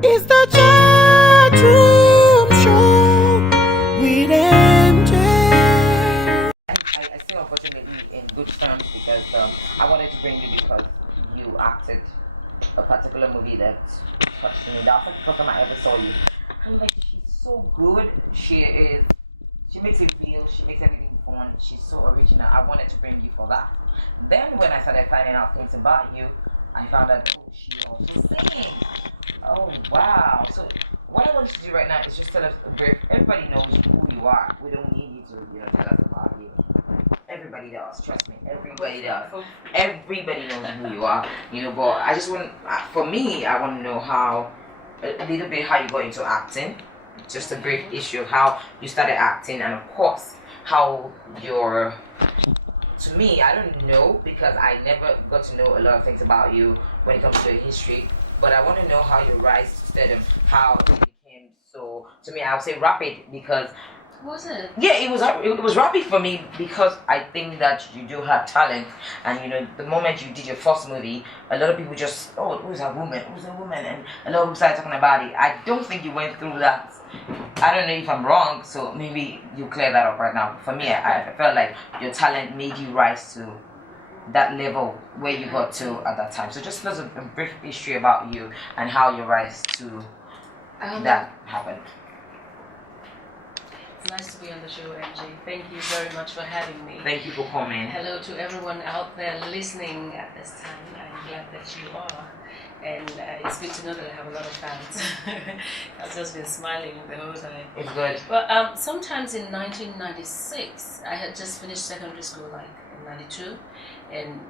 It's the Thechatroomshow with MJ. I still unfortunately in good terms because I wanted to bring you because you acted a particular movie that touched me. That was the first time I ever saw you. I'm like, she's so good. She makes it real. She makes everything fun. She's so original. I wanted to bring you for that. Then when I started finding out things about you, I found out, oh, she also sings. Oh, wow. So what I want you to do right now is just tell us a brief. Everybody knows who you are. We don't need you to, tell us about you. Everybody does. Trust me. Everybody does. Everybody knows who you are. But I just want, for me, I want to know a little bit how you got into acting. Just a brief issue of how you started acting, and of course, how to me, I don't know because I never got to know a lot of things about you when it comes to your history. But I want to know how your rise to stardom, how it became so. To me, I would say rapid because. Was it? Yeah, it was rapid for me because I think that you do have talent, and the moment you did your first movie, a lot of people just who's a woman, and a lot of people started talking about it. I don't think you went through that. I don't know if I'm wrong, so maybe you clear that up right now. For me, I felt like your talent made you rise to that level where you got to at that time. So just give us a brief history about you and how your rise to that happened. It's nice to be on the show, MJ. Thank you very much for having me. Thank you for coming. Hello to everyone out there listening at this time. I'm glad that you are. And it's good to know that I have a lot of fans. I've just been smiling the whole time. It's good. Well, sometimes in 1996, I had just finished secondary school, like in 92. And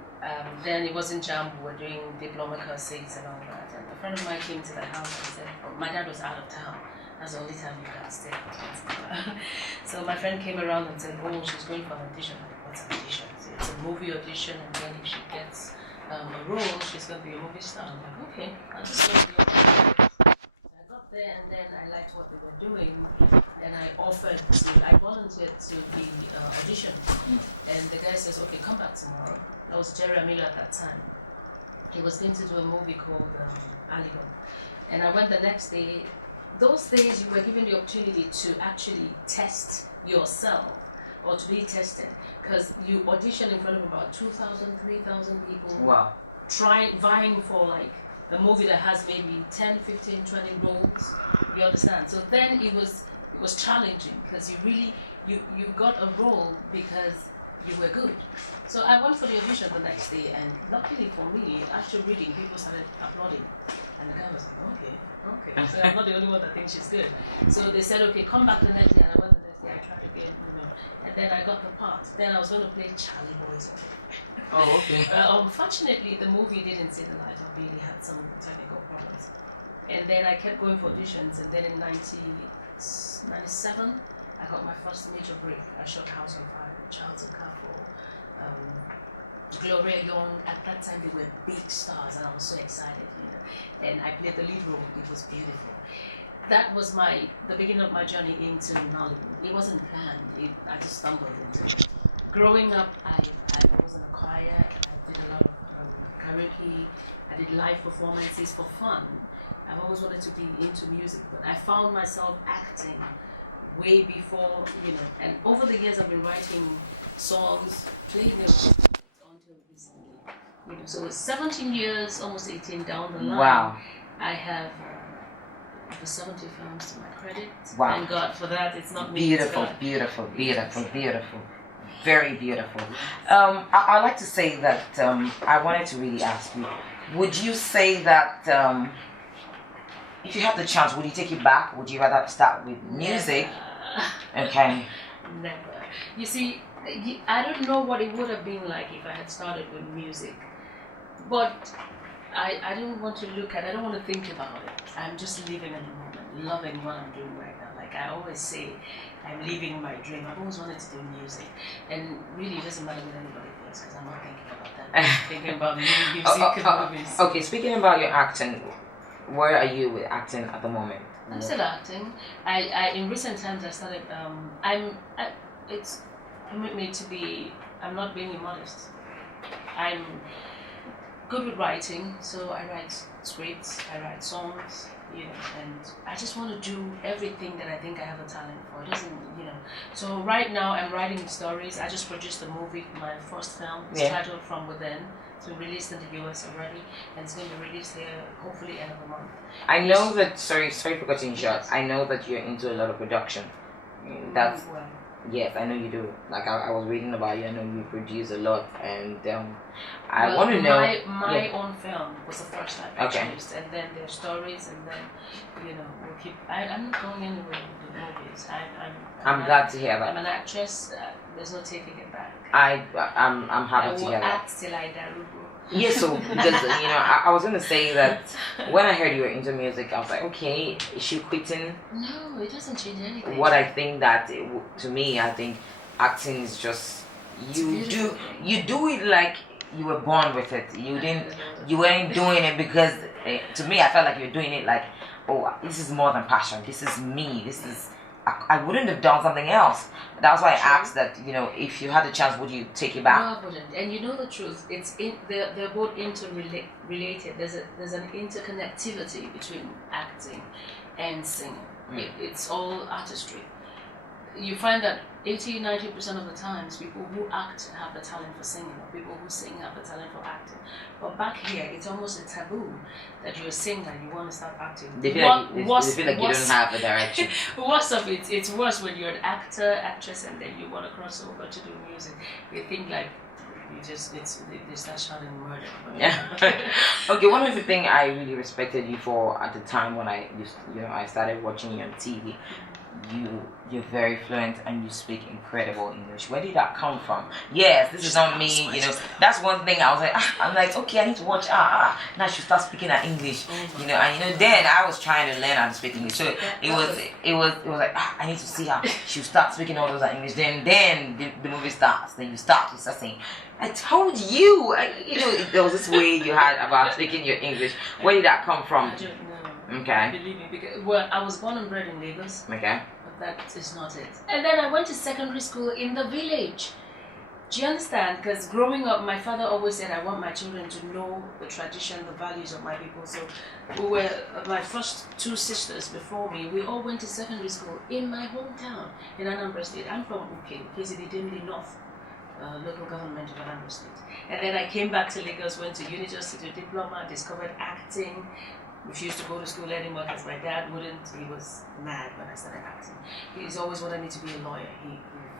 then it was in Jambu, we were doing diploma courses and all that. And a friend of mine came to the house and said, my dad was out of town. That's the only time you can stay. So my friend came around and said, oh, she's going for an audition. What's an audition? So it's a movie audition, and then if she gets a role, she's going to be a movie star. I'm like, okay, I'll just go to the audition. So I got there, and then I liked what they were doing, and I volunteered to the audition. And the guy says, okay, come back tomorrow. That was Jerry Amilo at that time. He was going to do a movie called Eliogu. And I went the next day. Those days you were given the opportunity to actually test yourself or to be tested because you audition in front of about 2,000, 3,000 people. Wow. Vying for like a movie that has maybe 10, 15, 20 roles. You understand? So then it was challenging because you got a role because you were good. So I went for the audition the next day, and luckily for me, after reading, people started applauding. And the guy was like, okay. So I'm not the only one that thinks she's good. So they said, okay, come back the next day. And I went the next day, I tried again, and then I got the part. Then I was going to play Charlie Boys. Oh, okay. Unfortunately, the movie didn't see the light. I really had some technical problems. And then I kept going for auditions, and then in 97, I got my first major break. I shot House on Fire, Charlton Caffrey, Gloria Young. At that time, they were big stars, and I was so excited, And I played the lead role. It was beautiful. That was the beginning of my journey into Nollywood. It wasn't planned. I just stumbled into it. Growing up, I was in a choir. I did a lot of karaoke. I did live performances for fun. I've always wanted to be into music, but I found myself acting way before, And over the years, I've been writing songs, playing them until recently. So it's 17 years, almost 18 down the line. Wow. I have over 70 films to my credit. Wow. Thank God for that. It's not me. Beautiful. Very beautiful. I like to say that I wanted to really ask you, would you say that if you had the chance, would you take it back? Would you rather start with music? Never. Okay. Never. You see, I don't know what it would have been like if I had started with music. But I don't want to I don't want to think about it. I'm just living in the moment, loving what I'm doing right now. Like I always say, I'm living my dream. I've always wanted to do music. And really, it doesn't matter what anybody thinks because I'm not thinking about that. I'm thinking about music and movies. Okay, speaking about your acting, where are you with acting at the moment? I'm still acting. I in recent times I started. It's permit me to be. I'm not being immodest. good with writing, so I write scripts, I write songs, and I just want to do everything that I think I have a talent for. It doesn't. So right now I'm writing stories. I just produced a movie, my first film. It's titled From Within. It's been released in the US already, and it's going to be released here hopefully end of the month. I know that. Sorry for cutting you short. I know that you're into a lot of production. That's. Yes, I know you do. Like I was reading about you. I know you produce a lot, and I want to know. My own film was the first I produced, and then there's stories, and then we'll keep. I'm not going anywhere with the movies. I'm glad to hear that. I'm an actress. There's no taking it back. I'm happy to hear that. I will act till I die. Yes, so because I was gonna say that when I heard you were into music, I was like, okay, is she quitting? No, it doesn't change anything. What I think that to me, I think acting is just you do it like you were born with it. You weren't doing it because to me, I felt like you're doing it like, oh, this is more than passion. This is me. This is. I wouldn't have done something else. That's why I asked that, if you had a chance, would you take it back? No, I wouldn't. And you know the truth. They're both interrelated. There's an interconnectivity between acting and singing. It's all artistry. You find that 80-90% of the times, people who act have the talent for singing, or people who sing have the talent for acting. But back here, it's almost a taboo that you're a singer and you want to start acting. They feel like you don't have a direction. Worse of it, it's worse when you're an actor, actress, and then you want to cross over to do music. They think like they start shouting murder. Yeah. Okay. One of the things I really respected you for at the time when I started watching you on TV. You're very fluent and you speak incredible English. Where did that come from? Yes, this is not me. That's one thing I was like. I'm like, okay, I need to watch. Now I should start speaking that English. And then I was trying to learn how to speak English. So it was like I need to see how she start speaking all those English. Then the movie starts. Then you start saying, I told you. There was this way you had about speaking your English. Where did that come from? I don't know. Okay. Believe me, because I was born and bred in Lagos. Okay. But that is not it. And then I went to secondary school in the village. Do you understand? Because growing up, my father always said, I want my children to know the tradition, the values of my people. So my first two sisters before me, we all went to secondary school in my hometown in Anambra State. I'm from Uke, Dimly North. Local government of Anambra State. And then I came back to Lagos, went to Unijust to do diploma, discovered acting. Refused to go to school anymore because my dad wouldn't. He was mad when I started acting. He's always wanted me to be a lawyer.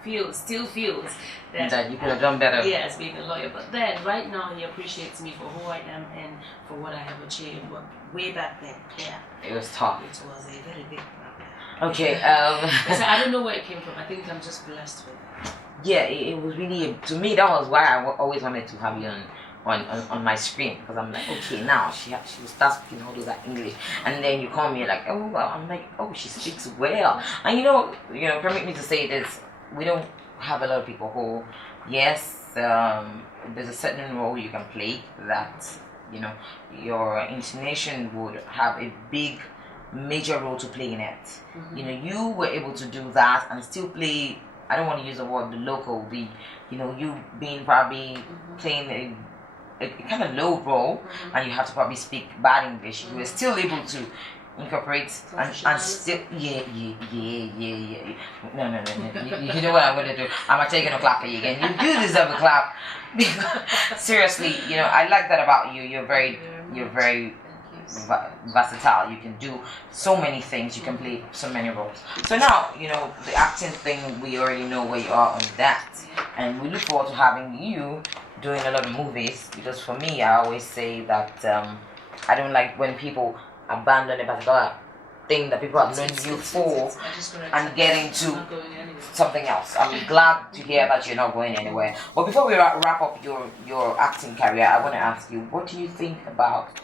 He still feels that you could have done better. Yes, being a lawyer. But then, right now, he appreciates me for who I am and for what I have achieved. But way back then, it was tough. It was a very big problem. Okay. So I don't know where it came from. I think I'm just blessed with it. Yeah, it was really, to me, that was why I always wanted to have you on my screen, because I'm like, okay, now she will start speaking all those English, and then you call me like, oh, well, I'm like, oh, she speaks well. And permit me to say this, we don't have a lot of people who, yes, there's a certain role you can play that, your intonation would have a big major role to play in it. Mm-hmm. You were able to do that and still play. I don't want to use the word the local, you being probably playing a kind of low role, and you have to probably speak bad English. You were still able to incorporate and still, yeah. No. You know what I'm gonna do? I'm not taking a clap for you again. You do deserve a clap. Seriously, I like that about you. You're very versatile. You can do so many things. You can play so many roles. So now, the acting thing, we already know where you are on that, and we look forward to having you doing a lot of movies, because for me, I always say that I don't like when people abandon a particular thing that people have known you for and get into something else. I'm glad to hear that you're not going anywhere. But before we wrap up your acting career, I want to ask you, what do you think about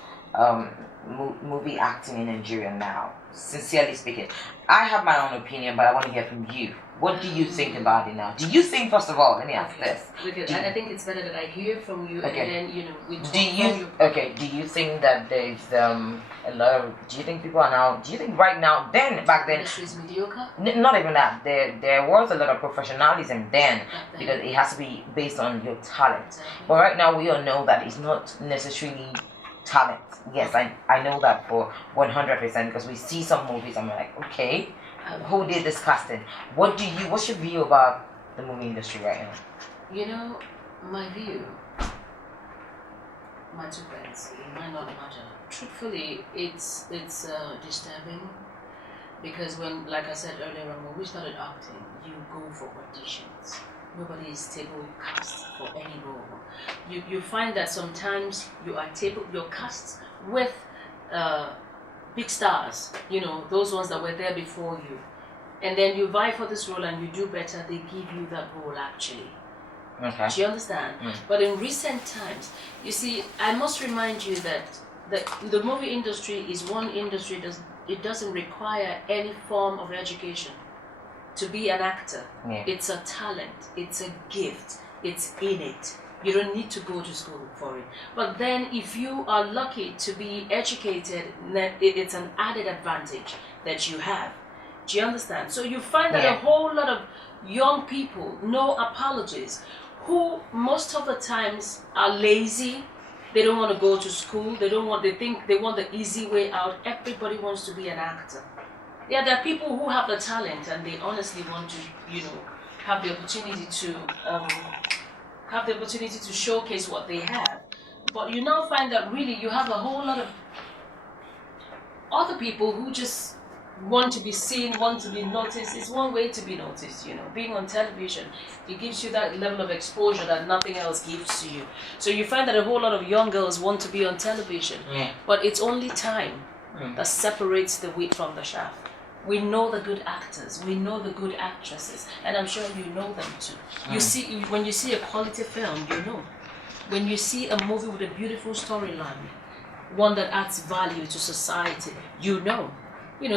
movie acting in Nigeria now? Sincerely speaking, I have my own opinion, but I want to hear from you. What do you think about it now? Do you think, first of all, let me ask this. I think it's better that I hear from you, and then we talk. Do you think that there's a lot of? Do you think people are now? Do you think right now? Back then, industry is mediocre. Not even that. There was a lot of professionalism then because it has to be based on your talent. Exactly. But right now, we all know that it's not necessarily talent. Yes, I know that for 100% because we see some movies and we're like, okay, who did this casting? What's your view about the movie industry right now? My view, my 2 friends, it might not matter. Truthfully, it's disturbing because when, like I said earlier on, when we started acting, you go for auditions. Nobody is table cast for any role. You find that sometimes you're cast with big stars, those ones that were there before you. And then you vie for this role and you do better, they give you that role actually. Okay. Do you understand? But in recent times, you see, I must remind you that the movie industry is one industry it doesn't require any form of education to be an actor. Yeah. It's a talent, it's a gift, it's innate. You don't need to go to school for it. But then if you are lucky to be educated, it's an added advantage that you have. Do you understand? So you find that a whole lot of young people, no apologies, who most of the times are lazy. They don't want to go to school. They think they want the easy way out. Everybody wants to be an actor. Yeah, there are people who have the talent and they honestly want to, have the opportunity to showcase what they have. But you now find that really you have a whole lot of other people who just want to be seen, want to be noticed. It's one way to be noticed, being on television. It gives you that level of exposure that nothing else gives to you. So you find that a whole lot of young girls want to be on television. Yeah. But it's only time that separates the wheat from the chaff. We know the good actors, we know the good actresses, and I'm sure you know them too. You see, when you see a quality film, When you see a movie with a beautiful storyline, one that adds value to society,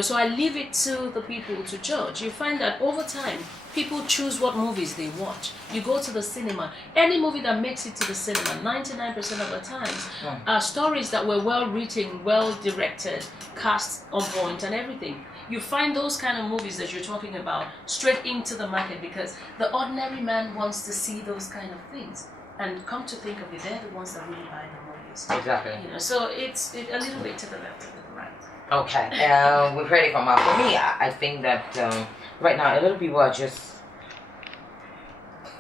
So I leave it to the people to judge. You find that over time, people choose what movies they watch. You go to the cinema, any movie that makes it to the cinema, 99% of the times, are stories that were well written, well directed, cast on point and everything. You find those kind of movies that you're talking about straight into the market because the ordinary man wants to see those kind of things. And come to think of it, they're the ones that really buy the movies. Exactly. So it's a little bit to the left and the right. Okay, we've heard it from for me, I think that right now a lot of people are just,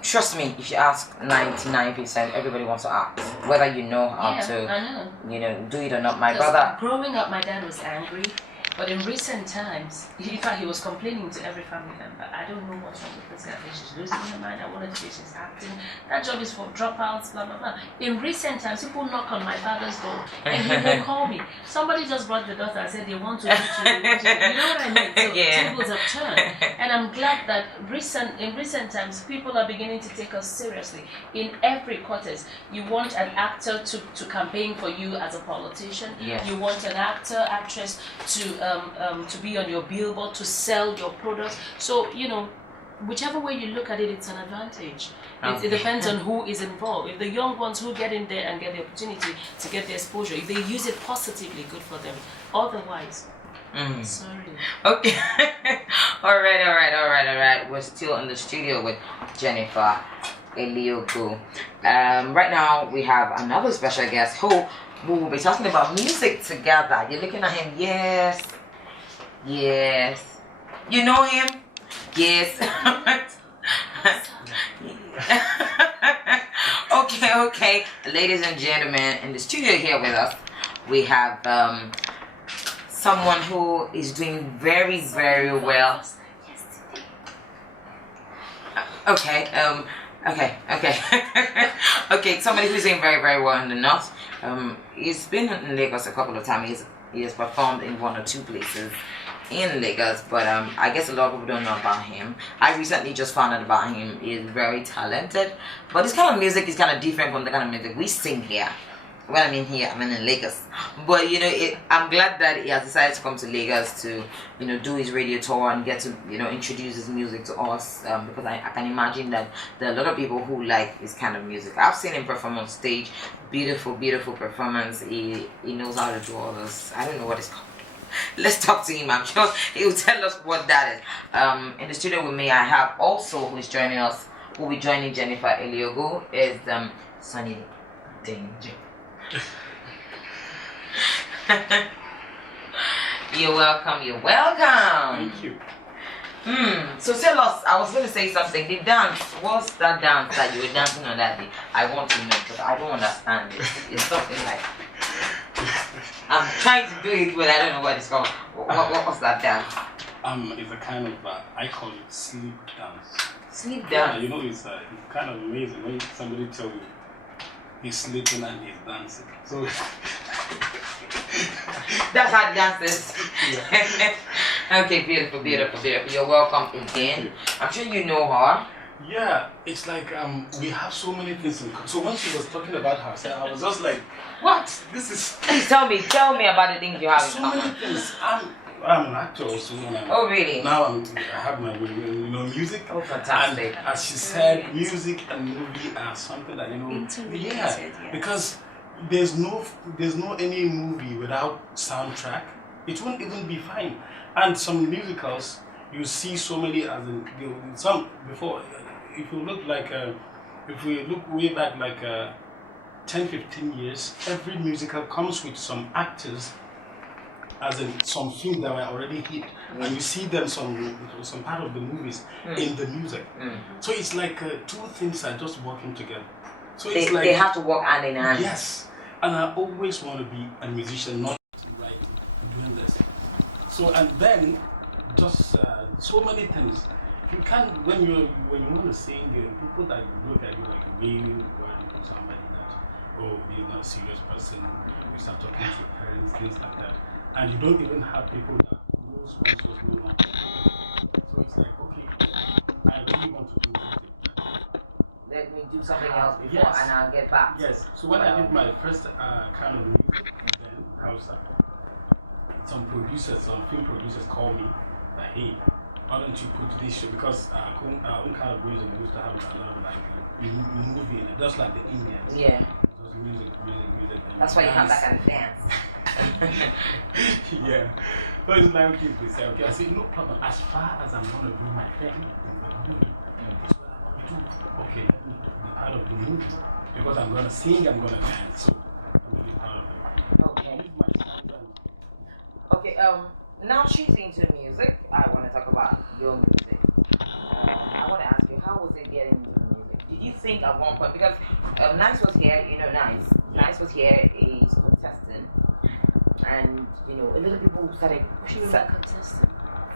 trust me, if you ask 99%, everybody wants to act. Whether you know how to, I know. Do it or not. My brother. Growing up, my dad was angry. But in recent times, in fact, he was complaining to every family member, I don't know what's wrong with this guy. She's losing her mind. I wanted to be she's acting. That job is for dropouts, blah, blah, blah. In recent times, people knock on my father's door and he will call me. Somebody just brought the daughter and said they want to meet you. You know what I mean? So tables have turned. And I'm glad that in recent times, people are beginning to take us seriously. In every quarters, you want an actor to campaign for you as a politician. Yes. You want an actor, actress to be on your billboard, to sell your products. So, whichever way you look at it, it's an advantage. It depends on who is involved. If the young ones who get in there and get the opportunity to get the exposure, if they use it positively, good for them. Otherwise, sorry. Okay. All right. We're still in the studio with Jennifer Eliogu. Right now, we have another special guest who will be talking about music together. You're looking at him. Yes. You know him? Yes. Okay. Ladies and gentlemen, in the studio here with us, we have someone who is doing very, very well. Okay. Okay, somebody who's doing very, very well in the north. He's been in Lagos a couple of times. He has performed in 1 or 2 places in Lagos, but I guess a lot of people don't know about him. I recently just found out about him. He is very talented, but this kind of music is kind of different from the kind of music we sing here. when I'm in here, I'm in Lagos. But you know, I'm glad that he has decided to come to Lagos to, you know, do his radio tour and get to, you know, introduce his music to us. Because I can imagine that there are a lot of people who like his kind of music. I've seen him perform on stage. Beautiful, beautiful performance. He knows how to do all this. I don't know what it's called. Let's talk to him. I'm sure he will tell us what that is. In the studio with me, I have also who is joining us. Who will be joining Jennifer Eliogu is Sanni Danja. You're welcome. You're welcome. Thank you. So tell us. I was going to say something. The dance. What's that dance that you were dancing on that day? I want to know because I don't understand it. It's something like I'm trying to do it, but I don't know what it's called. What was that dance? It's a kind of I call it sleep dance. Sleep dance. Yeah, you know, it's kind of amazing when somebody tells you he's sleeping and he's dancing. So that's how the dance is. Yeah. Okay, beautiful, beautiful, beautiful. You're welcome again. I'm sure you know her. Yeah, it's like we have so many things in common. So when she was talking about herself, I was just like, What? this is Please tell me about the things you have in so common. many things. I'm an actor also. Oh, really? Now I have my music. Oh, fantastic. And as she said, music and movie are something that Interrelated, because there's no any movie without soundtrack. It won't even be fine. And some musicals, you see so many as in some before. If you look like if we look way back like 10-15 years, every musical comes with some actors, as in some films that were already hit, and you see them some part of the movies in the music. So it's like two things are just working together. So it's like they have to work hand in hand. Yes, and I always want to be a musician, not like doing this. So and then just so many things. You can't when you want to sing. People that look at you like really worried for somebody that he's not a serious person. You start talking to your parents, things like that. And you don't even have people that know sponsors, no one. So it's like, okay, I really want to do something. Let me do something else before Yes. and I'll get back. Yes. So when I did my first kind of music, then Hausa, some film producers called me, like, hey, why don't you put this show? Because our own kind of music used to have a lot of like movie in it, just like the Indians. Yeah. Just music. That's why you have that kind of dance. Yeah. So it's like, okay, they say, okay, I say, no problem. As far as I'm going to do my thing in the movie, that's what I want to do. Okay, let me be part of the movie. Because I'm going to sing, I'm going to dance. So I'm going to be part of it. Okay. This is my standard. Okay, now she's into music. I want to talk about your music. I want to ask you, how was it getting into the music? Did you think at one point, because Nice was here, you know, Nice was here, he's contestant, and you know, a lot of people started contestant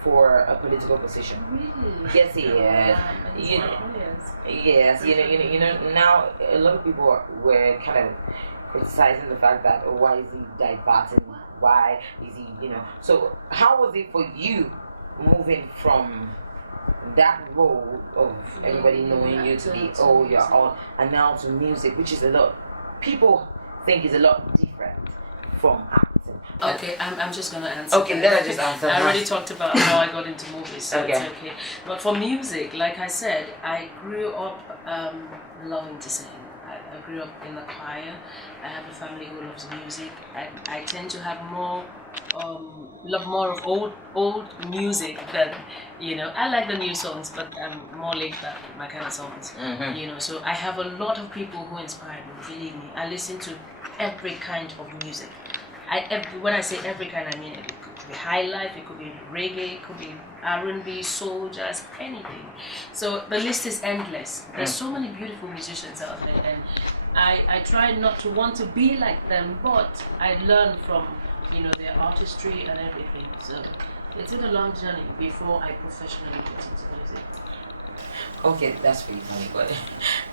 for a political position. Really? Yes, he is. You know, Yes, you know. Now a lot of people were kind of criticizing the fact that, oh, why is he diverting? Why is he, you know? So how was it for you moving from that role of everybody knowing you to be, oh, you're on, and now to music, which is a lot, people think is a lot different from acting. Okay, I'm just going to answer. Okay, then I just answer. I already talked about how I got into movies, so Okay. it's okay. But for music, like I said, I grew up loving to sing. I grew up in the choir. I have a family who loves music. I tend to have love more of old music than, you know, I like the new songs, but I'm more laid back with my kind of songs, you know. So I have a lot of people who inspire me, believe me. I listen to every kind of music. When I say every kind, I mean it could be high life, it could be reggae, it could be R&B, soul, jazz, anything. So the list is endless. There's so many beautiful musicians out there, and I try not to want to be like them, but I learn from, you know, their artistry and everything. So it's been a long journey before I professionally get into music. Okay, that's pretty funny, but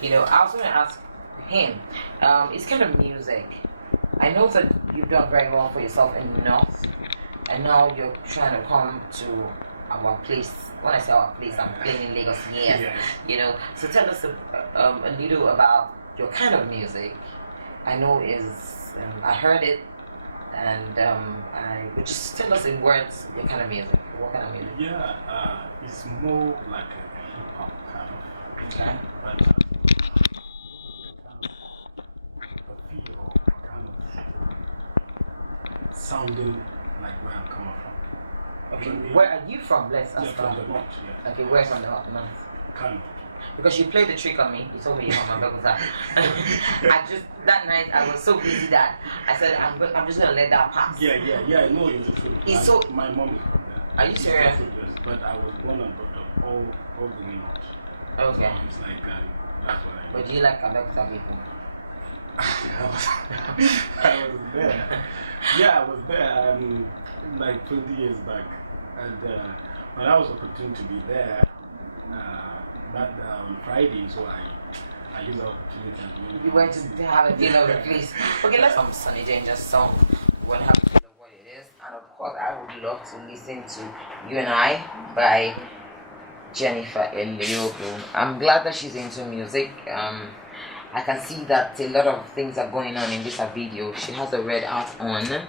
you know, I was going to ask him, it's kind of music. I know that you've done very well for yourself in the North, and now you're trying to come to our place. When I say our place, I'm playing in Lagos, yes. You know, so tell us a little about your kind of music, I know is I heard it, and I would just tell us in words your kind of music. What kind of music? Yeah, it's more like a hip hop kind of. Okay. But a feel or kind of sounding like where I'm coming from. Okay. You know what I mean? Where are you from? Let's Yeah, ask from that. the north, yeah. Okay, where's on the north? Kind of. Because you played the trick on me. You told me you're from my side. I just that night I was so busy that I said I'm just gonna let that pass. Yeah, I know you're the truth. It's so. My mom is from there. Are you serious? Yes, but I was born and brought up all the way north. Okay. So it's like that's what I. But do you like Abeokuta people? I was there. Yeah, I was there like 20 years back. And when I was opportunity to be there, on Friday, so I used the opportunity and You went to have a dinner with please. Okay, let's Sanni Danja's song. You want to have a feel of what it is. And of course, I would love to listen to You and I by Jennifer Eliogu. I'm glad that she's into music. I can see that a lot of things are going on in this video. She has a red hat on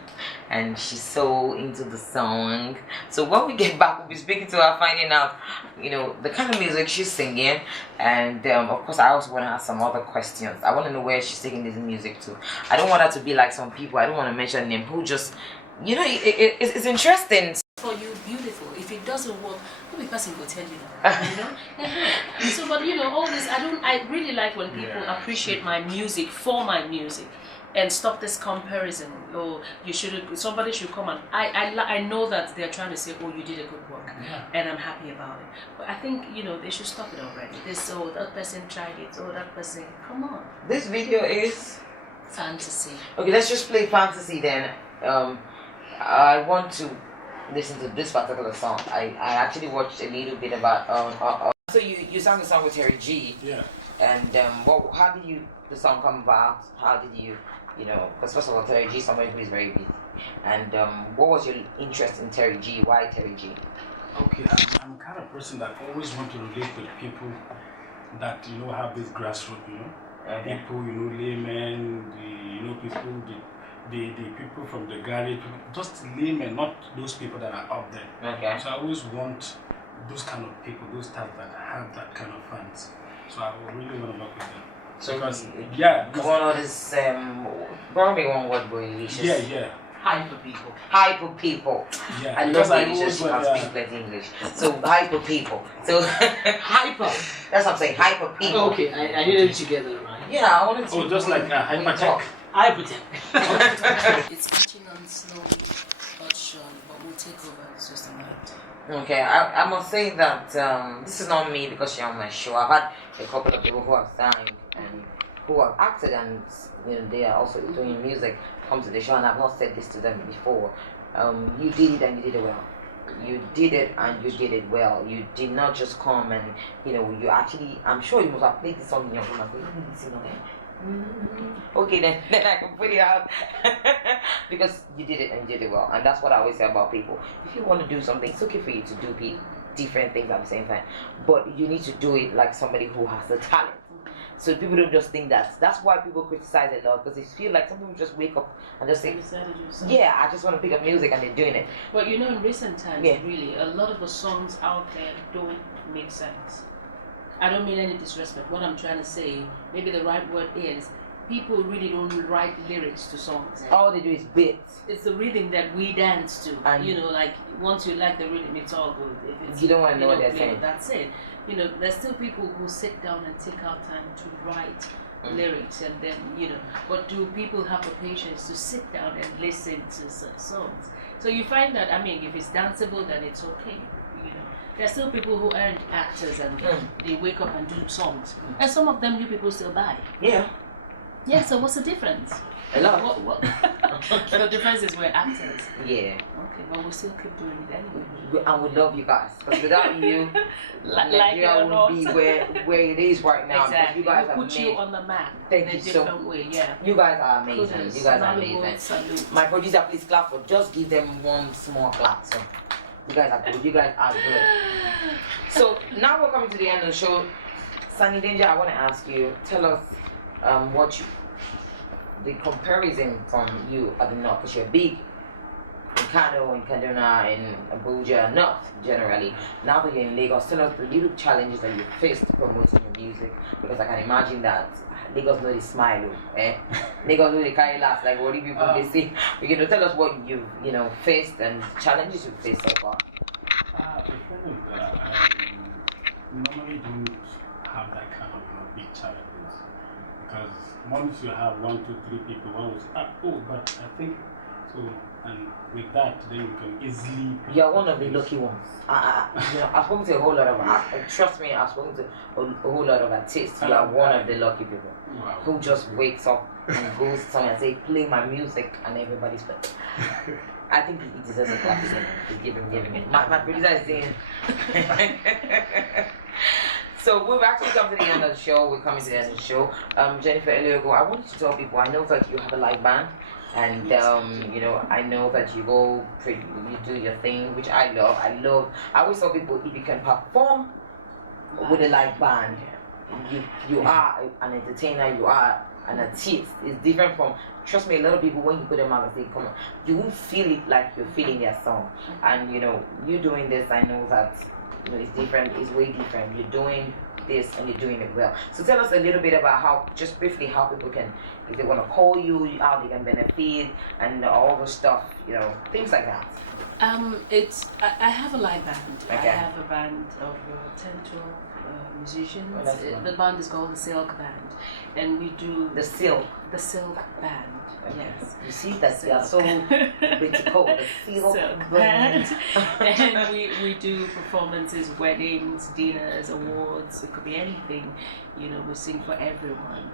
and she's so into the song. So when we get back, we'll be speaking to her, finding out, you know, the kind of music she's singing. And of course, I also want to ask some other questions. I want to know where she's taking this music to. I don't want her to be like some people, I don't want to mention them, who just, you know, it's interesting. For you, beautiful. If it doesn't work, every person will tell you that. You know. So, but you know, all this. I really like when people appreciate my music for my music, and stop this comparison. Oh, you should. Somebody should come and I know that they're trying to say, oh, you did a good work, and I'm happy about it. But I think they should stop it already. This that person tried it. Oh, that person. Come on. This video is fantasy. Okay, let's just play fantasy then. I want to listen to this particular song. I actually watched a little bit about so you sang the song with Terry G. Yeah. And how did the song come about? How did you because first of all, Terry G is somebody who is very busy. And what was your interest in Terry G? Why Terry G? Okay, I'm the kind of person that always want to relate with people that have this grassroots, people, laymen, people, the people from the garage, just laymen, not those people that are up there. Okay. So I always want those kind of people, those types that have that kind of fans. So I really want to work with them. So because, one of this probably one word boy delicious. Yeah. Hyper people. Hyper people. Yeah. I love delicious. She can speak plenty English. So hyper people. So hyper. That's what I'm saying. Hyper people. Oh, okay, I needed it together, right? Yeah, I wanted to. Oh, just like hypertech. Hypertech. It's catching on slowly but surely, but we'll take over. It's just a matter of time. Okay, I must say that this is not me because you're on my show. I've had a couple of people who have sang and who have acted, and they are also doing music come to the show, and I've not said this to them before. You did it and you did it well. You did it and you did it well. You did not just come and you actually. I'm sure you must have played this song in your room and go, let me listen on it. Okay, then I can put it out because you did it and you did it well, and that's what I always say about people. If you want to do something, it's okay for you to do different things at the same time, but you need to do it like somebody who has the talent. So people don't just think that. That's why people criticize a lot, because they feel like some people just wake up and just say, "Yeah, I just want to pick up music," and they're doing it. But in recent times, really, a lot of the songs out there don't make sense. I don't mean any disrespect. What I'm trying to say, maybe the right word is, people really don't write lyrics to songs. All they do is bits. It's the rhythm that we dance to. And like once you like the rhythm, it's all good. If it's, you don't want to know what they're saying. That's it. There's still people who sit down and take out time to write lyrics, and then But do people have the patience to sit down and listen to such songs? So you find that if it's danceable, then it's okay. There's still people who aren't actors and they wake up and do songs. And some of them you people still buy. Yeah. Yeah, so what's the difference? A lot. What? The difference is we're actors. Yeah. Okay, but we'll still keep doing it anyway. And we love you guys. Because without you, Nigeria wouldn't be where it is right now. Exactly. You guys we'll put you on the map. Thank you so way, yeah. You guys are amazing. Kudos. You guys are amazing. Salute. My producer, please clap for. Just give them one small clap. So you guys are good. You guys are good. So now we're coming to the end of the show. Sanni Danja, I want to ask you. Tell us the comparison from you at the north, because you're big in Kano, in Kaduna, in Abuja, north generally. Now that you're in Lagos, tell us the little challenges that you faced promoting your music, because I can imagine that Lagos know the smile, eh? Lagos know the carry laugh, like what do people they say? You know, tell us what you've faced and challenges you've faced so far. The thing is that I normally don't have that kind of big challenges, because once you have 1, 2, 3 people, one will say, oh, but I think so, and with that, then you can easily. You're one of the lucky ones. I've spoken to a whole lot of. Trust me, I've spoken to a whole lot of artists. You are one of the lucky people who just wakes up and goes somewhere and say, "Play my music," and everybody's playing. I think he deserves a clap. He's giving it. My producer is saying. So we've actually come to the end of the show. We're coming to the end of the show. Jennifer Eliogu, I want you to tell people. I know that you have a live band, and I know that you do your thing, which I love. I always tell people, if you can perform with a live band, you are an entertainer. You are an artist. It's different from. Trust me, a lot of people, when you put them out and say, come on, you won't feel it like you're feeling their song. And you doing this, I know that it's different, it's way different. You're doing this and you're doing it well. So tell us a little bit about just briefly how people can, if they want to call you, how they can benefit and all the stuff, things like that. I have a live band. Okay. I have a band of 10, 12 musicians. The band is called the Silk Band, and we do The Silk Band. Okay. Yes. You see that they are so critical. The Silk Band. And we do performances, weddings, dinners, awards. It could be anything. We sing for everyone.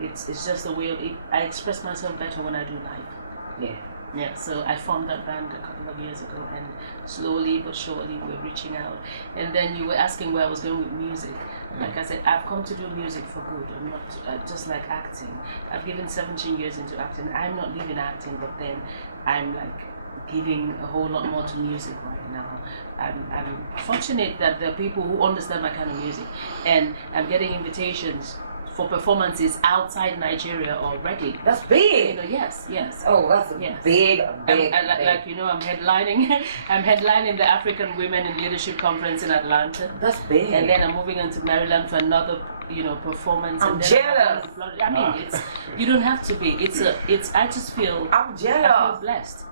It's just the way I express myself better when I do live. Yeah. Yeah, so I formed that band a couple of years ago, and slowly but surely we're reaching out. And then you were asking where I was going with music. Like I said, I've come to do music for good. I'm not just like acting. I've given 17 years into acting. I'm not leaving acting, but then I'm like giving a whole lot more to music right now. I'm fortunate that there are people who understand my kind of music, and I'm getting invitations for performances outside Nigeria already. That's big. Yes. Oh, that's big. Like I'm headlining. I'm headlining the African Women in Leadership Conference in Atlanta. That's big. And then I'm moving on to Maryland for another, performance. I'm jealous. I mean, you don't have to be. I just feel. I'm jealous. I feel blessed.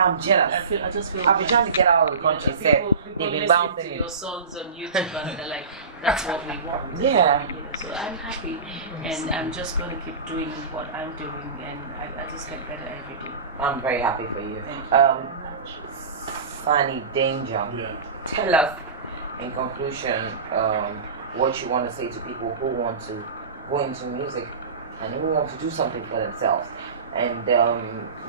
I'm jealous. I just feel. I've been trying to get out of the country. People listen to your songs on YouTube and they're like, that's what we want. Yeah. So I'm happy, and I'm just going to keep doing what I'm doing, and I just get better every day. I'm very happy for you. Thank you very much. Sanni Danja. Yeah. Tell us, in conclusion, what you want to say to people who want to go into music and who want to do something for themselves. And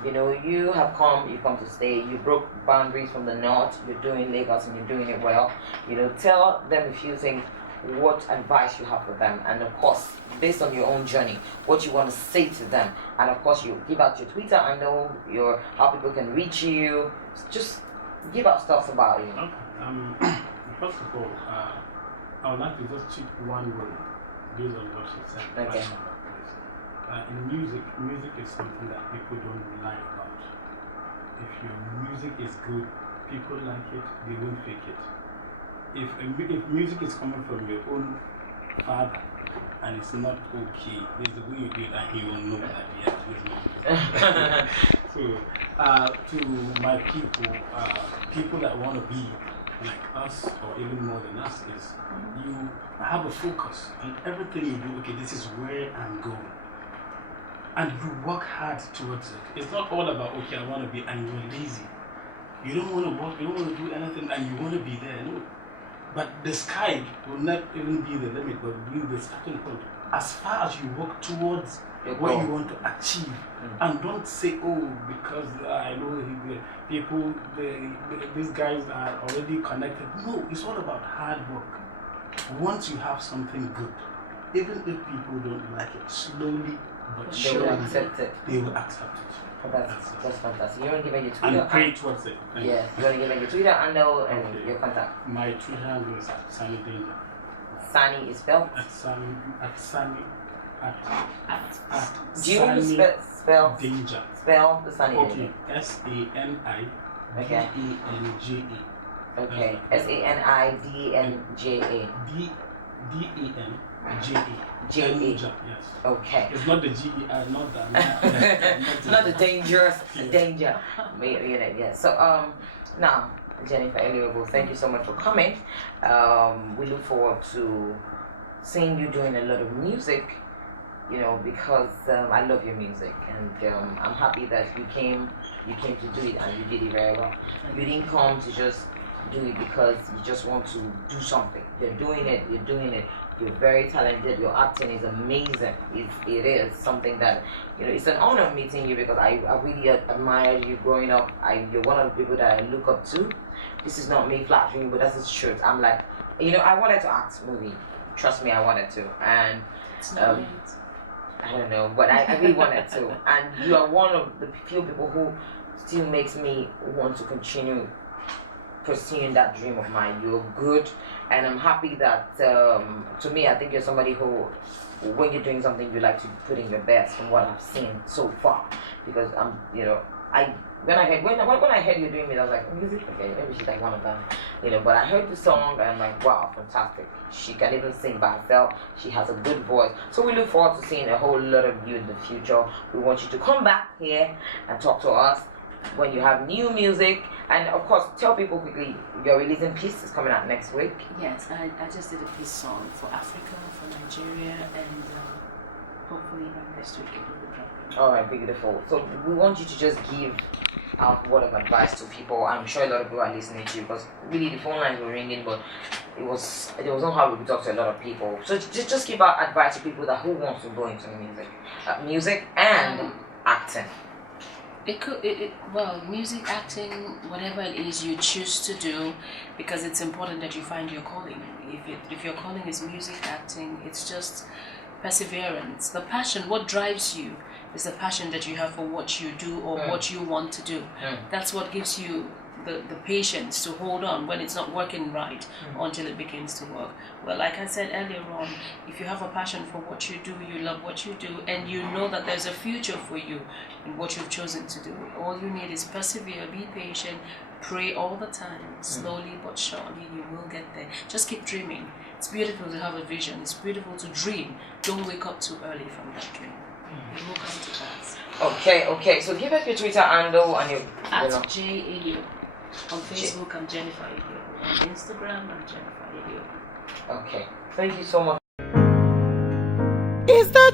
you've come to stay. You broke boundaries from the north. You're doing Lagos and you're doing it well. Tell them a few things. What advice you have for them, and of course, based on your own journey, what you want to say to them. And of course, you give out your Twitter. I know how people can reach you. Just give out stuff about you. Okay. First of all, I would like to just check one word based on what she said. Okay. In music is something that people don't lie about. If your music is good, people like it, they won't fake it. If music is coming from your own father and it's not okay, there's a way you do it and he will know that yes, this is So, to my people that want to be like us or even more than us, is you have a focus on everything you do. Okay, this is where I'm going. And you work hard towards it. It's not all about, okay, I want to be, and you're lazy. You don't want to work, you don't want to do anything, and you want to be there. No. But the sky will not even be the limit, but will be the starting point. As far as you work towards what you want to achieve, and don't say, oh, because I know people, these guys are already connected. No, it's all about hard work. Once you have something good, even if people don't like it, slowly but They will accept it. They will accept it. Oh, that's fantastic. You want to give me your Twitter? And pray towards it. Yes. You want to give me your Twitter handle and your contact? My Twitter handle is Sanni Danja. Sanni is spelled? At Sanni Do you want to Sanni spell Danja. the Sanni? Okay, SANI Okay. DANJA. Okay. SANIDNJA. DANJA. J-A. Yes. Okay. It's not the GER, not the. It's not the dangerous danger. Yeah. So now Jennifer Eliogu, thank you so much for coming. We look forward to seeing you doing a lot of music. Because I love your music, and I'm happy that you came to do it, and you did it very well. You didn't come to just do it because you just want to do something. You're doing it. You're very talented. Your acting is amazing. It is something that, it's an honor meeting you, because I really admired you growing up. You're one of the people that I look up to. This is not me flattering you, but that's the truth. I'm like, I wanted to act movie. Trust me, I wanted to. And It's not I don't know, but I really wanted to. And you are one of the few people who still makes me want to continue pursuing that dream of mine. You're good, and I'm happy that, to me, I think you're somebody who, when you're doing something, you like to put in your best from what I've seen so far. Because when I heard you doing it, I was like, music, okay, maybe she's like one of them, But I heard the song, and I'm like, wow, fantastic. She can even sing by herself. She has a good voice. So we look forward to seeing a whole lot of you in the future. We want you to come back here and talk to us when you have new music. And of course, tell people quickly, you're releasing Peace is coming out next week. Yes, I just did a peace song for Africa, for Nigeria, and hopefully by next week it will be dropping. All right, beautiful. So we want you to just give out word of advice to people. I'm sure a lot of people are listening to you, because really the phone lines were ringing, but it was not how we could talk to a lot of people. So just give out advice to people who wants to go into music and acting. Music, acting, whatever it is you choose to do, because it's important that you find your calling. If your calling is music, acting, it's just perseverance. The passion, what drives you, is the passion that you have for what you do or what you want to do. That's what gives you the patience to hold on when it's not working right until it begins to work. Well, like I said earlier on, if you have a passion for what you do, you love what you do, and you know that there's a future for you in what you've chosen to do, all you need is persevere, be patient, pray all the time, slowly but surely you will get there. Just keep dreaming. It's beautiful to have a vision. It's beautiful to dream. Don't wake up too early from that dream. It will come to pass. Okay. So give us your Twitter handle and your At J Elio. On Facebook, I'm Jennifer Elio. On Instagram, I'm Jennifer Elio. Okay. Thank you so much. It's the